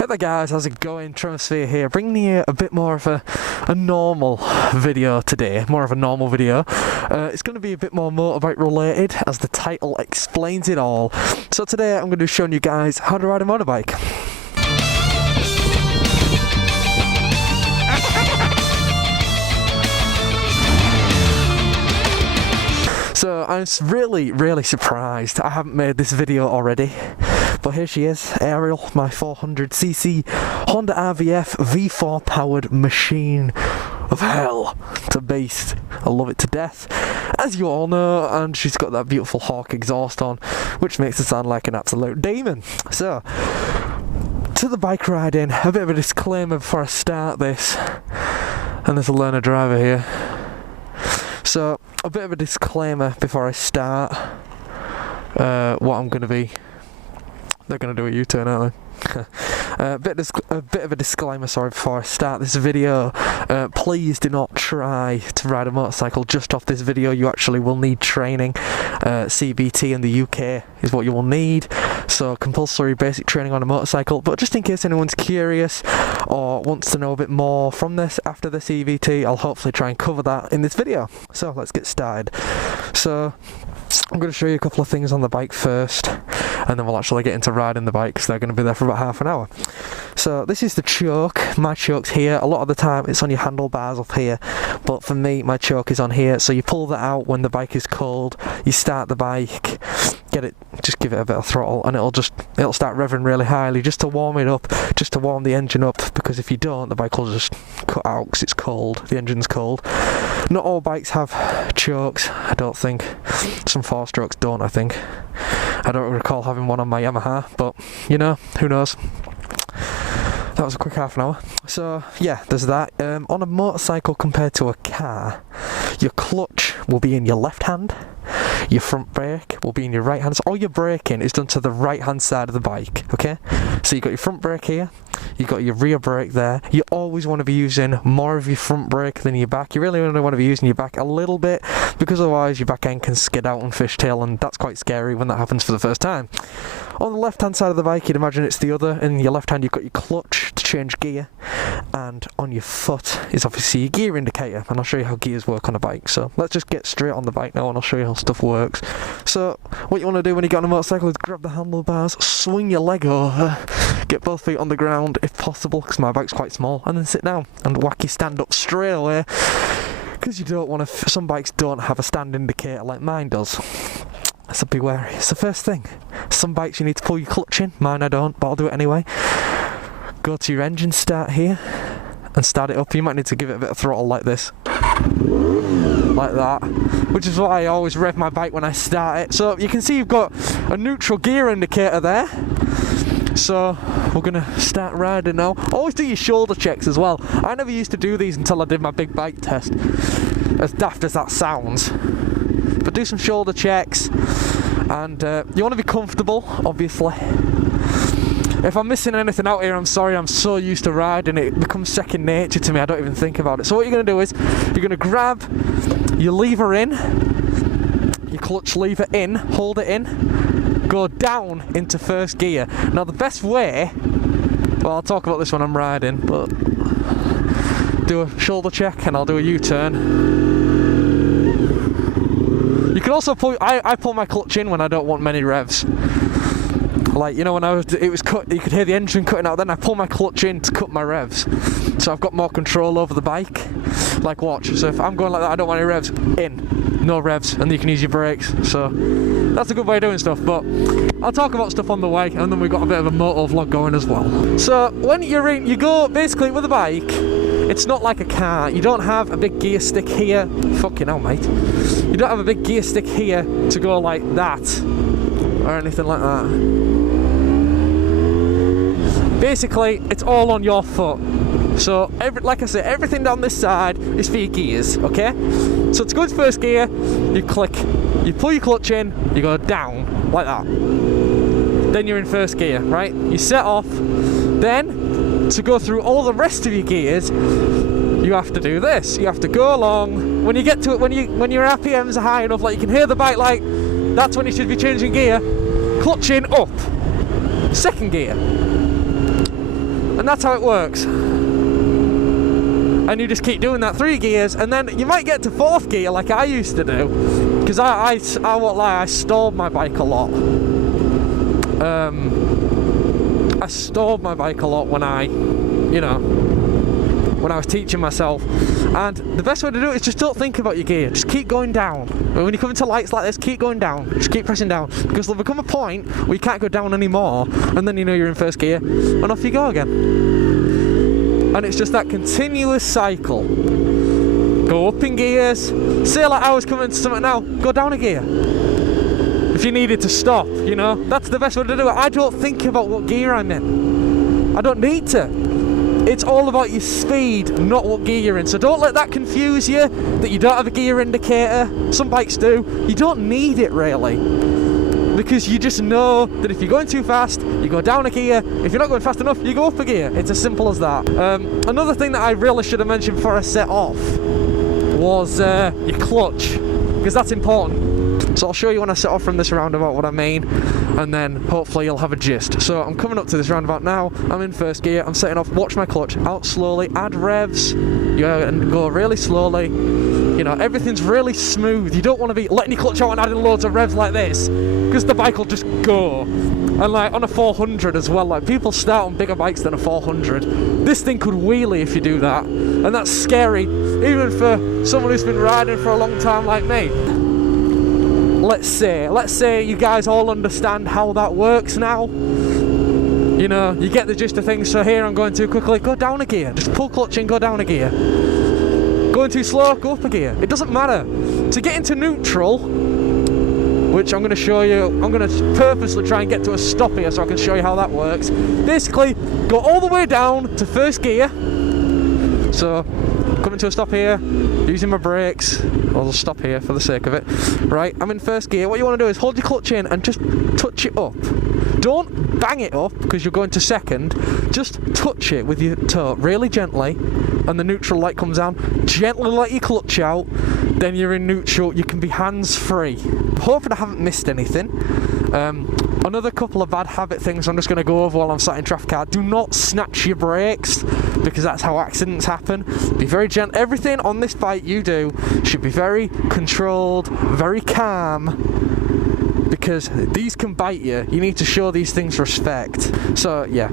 Hey there guys, how's it going? Tromosphere here, bringing you a bit more of a normal video today, more of a normal video. It's going to be a bit more motorbike related, as the title explains it all. So today I'm going to be showing you guys how to ride a motorbike. So I'm really surprised I haven't made this video already, but here she is, Ariel, my 400cc Honda RVF V4 powered machine of hell. It's a beast. I love it to death, as you all know, and she's got that beautiful Hawk exhaust on, which makes her sound like an absolute demon. So, to the bike riding, a bit of a disclaimer before I start this, and there's a learner driver here. So, a bit of a disclaimer before I start what I'm going to be. They're going to do a U-turn, aren't they? A bit of a disclaimer, sorry, before I start this video. Please do not try to ride a motorcycle just off this video. You actually will need training. CBT in the UK is what you will need. So compulsory basic training on a motorcycle. But just in case anyone's curious or wants to know a bit more from this after the CBT, I'll hopefully try and cover that in this video. So let's get started. So I'm going to show you a couple of things on the bike first, and then we'll actually get into riding the bike because they're going to be there for about half an hour. So this is the choke. My choke's here. A lot of the time it's on your handlebars up here, but for me my choke is on here. So you pull that out when the bike is cold, you start the bike, just give it a bit of throttle, and it'll start revving really highly just to warm it up, just to warm the engine up, because if you don't, the bike will just cut out because it's cold, the engine's cold. Not all bikes have chokes, I don't think. Some 4-strokes don't, I think. I don't recall having one on my Yamaha, but you know, who knows. That was a quick half an hour. So yeah, there's that. On a motorcycle compared to a car, your clutch will be in your left hand, your front brake will be in your right hand. So all your braking is done to the right hand side of the bike, okay? So you've got your front brake here, you've got your rear brake there. You always want to be using more of your front brake than your back. You really only want to be using your back a little bit, because otherwise your back end can skid out and fishtail, and that's quite scary when that happens for the first time. On the left hand side of the bike, you'd imagine it's the other. In your left hand you've got your clutch to change gear, and on your foot is obviously your gear indicator, and I'll show you how gears work on a bike. So let's just get straight on the bike now and I'll show you how stuff works. So what you want to do when you get on a motorcycle is grab the handlebars, swing your leg over, get both feet on the ground if possible, because my bike's quite small, and then sit down and whack your stand up straight away, because you don't want to, some bikes don't have a stand indicator like mine does. So be wary. It's the first thing. Some bikes you need to pull your clutch in, mine I don't, but I'll do it anyway. Go to your engine start here and start it up. You might need to give it a bit of throttle like this, like that, which is what I always rev my bike when I start it. So you can see you've got a neutral gear indicator there. So we're gonna start riding now. Always do your shoulder checks as well. I never used to do these until I did my big bike test, as daft as that sounds. But do some shoulder checks, and you want to be comfortable, obviously. If I'm missing anything out here, I'm sorry. I'm so used to riding, it becomes second nature to me. I don't even think about it. So what you're going to do is, you're going to grab your lever in, your clutch lever in, hold it in, go down into first gear. Now the best way, well, I'll talk about this when I'm riding, but do a shoulder check and I'll do a U-turn. You can also pull, I pull my clutch in when I don't want many revs. Like, you know, when it was cut, you could hear the engine cutting out, then I pull my clutch in to cut my revs. So I've got more control over the bike. Like, watch, so if I'm going like that, I don't want any revs, in, no revs, and you can use your brakes. So that's a good way of doing stuff, but I'll talk about stuff on the way, and then we've got a bit of a moto vlog going as well. So when you're in, you go, basically with a bike, it's not like a car. You don't have a big gear stick here. Fucking hell, mate. You don't have a big gear stick here to go like that, or anything like that. Basically, it's all on your foot. So, like I said, everything down this side is for your gears, okay? So to go into first gear, you click, you pull your clutch in, you go down, like that. Then you're in first gear, right? You set off, then, to go through all the rest of your gears, you have to do this. You have to go along. When you get to it, when your RPMs are high enough, like you can hear the bike, like, that's when you should be changing gear. Clutch in, up. Second gear. And that's how it works. And you just keep doing that 3 gears, and then you might get to 4th gear like I used to do, because I won't lie, I stalled my bike a lot. I stalled my bike a lot when I was teaching myself. And the best way to do it is just don't think about your gear, just keep going down. When you come into lights like this, keep going down, just keep pressing down, because there'll become a point where you can't go down anymore, and then you know you're in 1st gear, and off you go again. And it's just that continuous cycle. Go up in gears. Say like I was coming to something now, go down a gear. If you needed to stop, that's the best way to do it. I don't think about what gear I'm in. I don't need to. It's all about your speed, not what gear you're in. So don't let that confuse you, that you don't have a gear indicator. Some bikes do. You don't need it really. Because you just know that if you're going too fast, you go down a gear. If you're not going fast enough, you go up a gear. It's as simple as that. Another thing that I really should have mentioned before I set off was your clutch, because that's important. So I'll show you when I set off from this roundabout what I mean, and then hopefully you'll have a gist. So I'm coming up to this roundabout now, I'm in 1st gear, I'm setting off, watch my clutch, out slowly, add revs, and go really slowly. Everything's really smooth. You don't want to be letting your clutch out and adding loads of revs like this, because the bike will just go. And like on a 400 as well, like people start on bigger bikes than a 400. This thing could wheelie if you do that, and that's scary, even for someone who's been riding for a long time like me. Let's say you guys all understand how that works now. You get the gist of things. So here I'm going too quickly, go down a gear. Just pull clutch in, go down a gear. Going too slow, go up a gear. It doesn't matter. To get into neutral, which I'm going to show you, I'm going to purposely try and get to a stop here so I can show you how that works. Basically, go all the way down to 1st gear. So, coming to a stop here, using my brakes. I'll stop here for the sake of it. Right, I'm in 1st gear. What you want to do is hold your clutch in and just touch it up. Don't bang it up because you're going to 2nd. Just touch it with your toe really gently, and the neutral light comes on. Gently let your clutch out, then you're in neutral. You can be hands-free. Hoping I haven't missed anything. Another couple of bad habit things I'm just going to go over while I'm sat in traffic car. Do not snatch your brakes, because that's how accidents happen. Be very gentle. Everything on this bike you do should be very controlled, very calm, because these can bite you. You need to show these things respect. So yeah,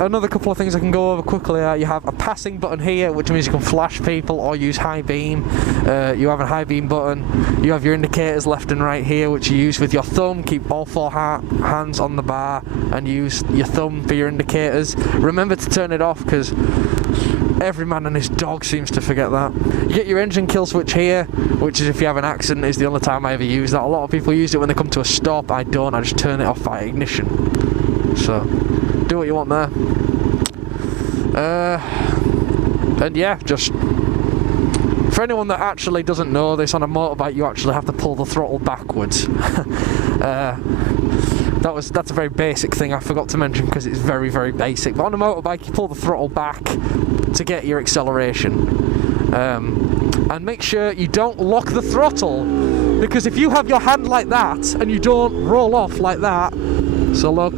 another couple of things I can go over quickly are you have a passing button here, which means you can flash people or use high beam. You have a high beam button. You have your indicators left and right here, which you use with your thumb. Keep all 4 hands on the bar and use your thumb for your indicators. Remember to turn it off, because every man and his dog seems to forget that. You get your engine kill switch here, which is if you have an accident, is the only time I ever use that. A lot of people use it when they come to a stop. I don't. I just turn it off by ignition. So, do what you want there. And yeah, just for anyone that actually doesn't know this, on a motorbike you actually have to pull the throttle backwards. That's a very basic thing I forgot to mention, because it's very, very basic. But on a motorbike you pull the throttle back to get your acceleration. And make sure you don't lock the throttle, because if you have your hand like that and you don't roll off like that, so look,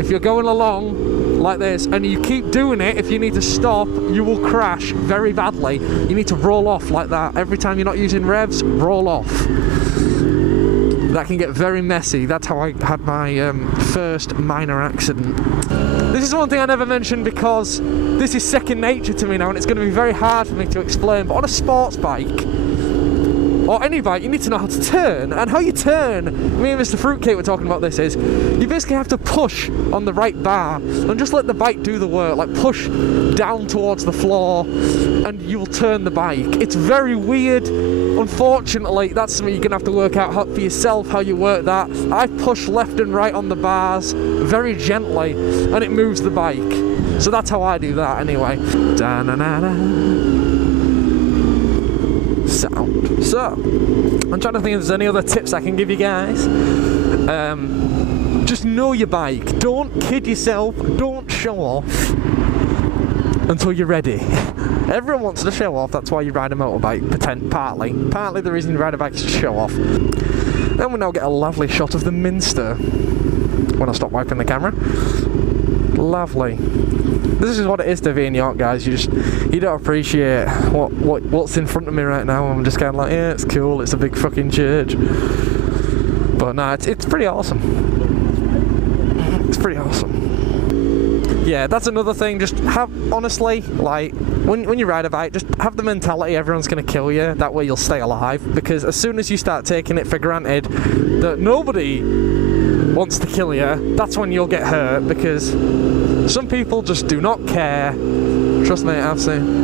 if you're going along like this and you keep doing it, if you need to stop, you will crash very badly. You need to roll off like that. Every time you're not using revs, roll off. That can get very messy. That's how I had my first minor accident. This is one thing I never mentioned, because this is second nature to me now, and it's going to be very hard for me to explain, but on a sports bike, or any bike, you need to know how to turn. And how you turn, me and Mr. Fruitcake were talking about this, is you basically have to push on the right bar and just let the bike do the work. Like push down towards the floor and you'll turn the bike. It's very weird. Unfortunately, that's something you're going to have to work out for yourself, how you work that. I push left and right on the bars very gently and it moves the bike. So that's how I do that anyway. Da-na-na-na. Sound. So, I'm trying to think if there's any other tips I can give you guys. Just know your bike. Don't kid yourself. Don't show off until you're ready. Everyone wants to show off. That's why you ride a motorbike. Partly the reason you ride a bike is to show off. Then we now get a lovely shot of the Minster. When I stop wiping the camera. lovely. This is what it is to be in York, guys. You don't appreciate what's in front of me right now. I'm just kind of like, yeah, it's cool. It's a big fucking church. But no, it's pretty awesome. It's pretty awesome. Yeah, that's another thing. Just honestly, like, when you ride a bike, just have the mentality everyone's going to kill you. That way you'll stay alive. Because as soon as you start taking it for granted that nobody wants to kill you, that's when you'll get hurt. Because some people just do not care. Trust me, I've seen.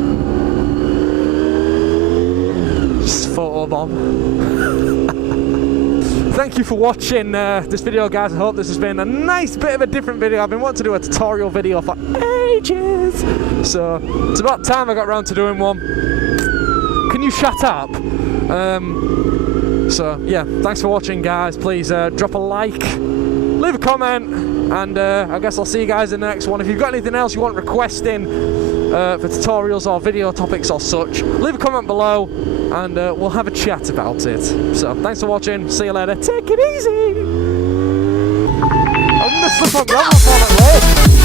Just photobomb. Thank you for watching this video, guys. I hope this has been a nice bit of a different video. I've been wanting to do a tutorial video for ages, so it's about time I got around to doing one. Can you shut up? So yeah, thanks for watching, guys. Please drop a like, leave a comment, and I guess I'll see you guys in the next one. If you've got anything else you want requesting for tutorials or video topics or such, leave a comment below, and we'll have a chat about it. So thanks for watching. See you later. Take it easy. I'm gonna slip on gravel for that way.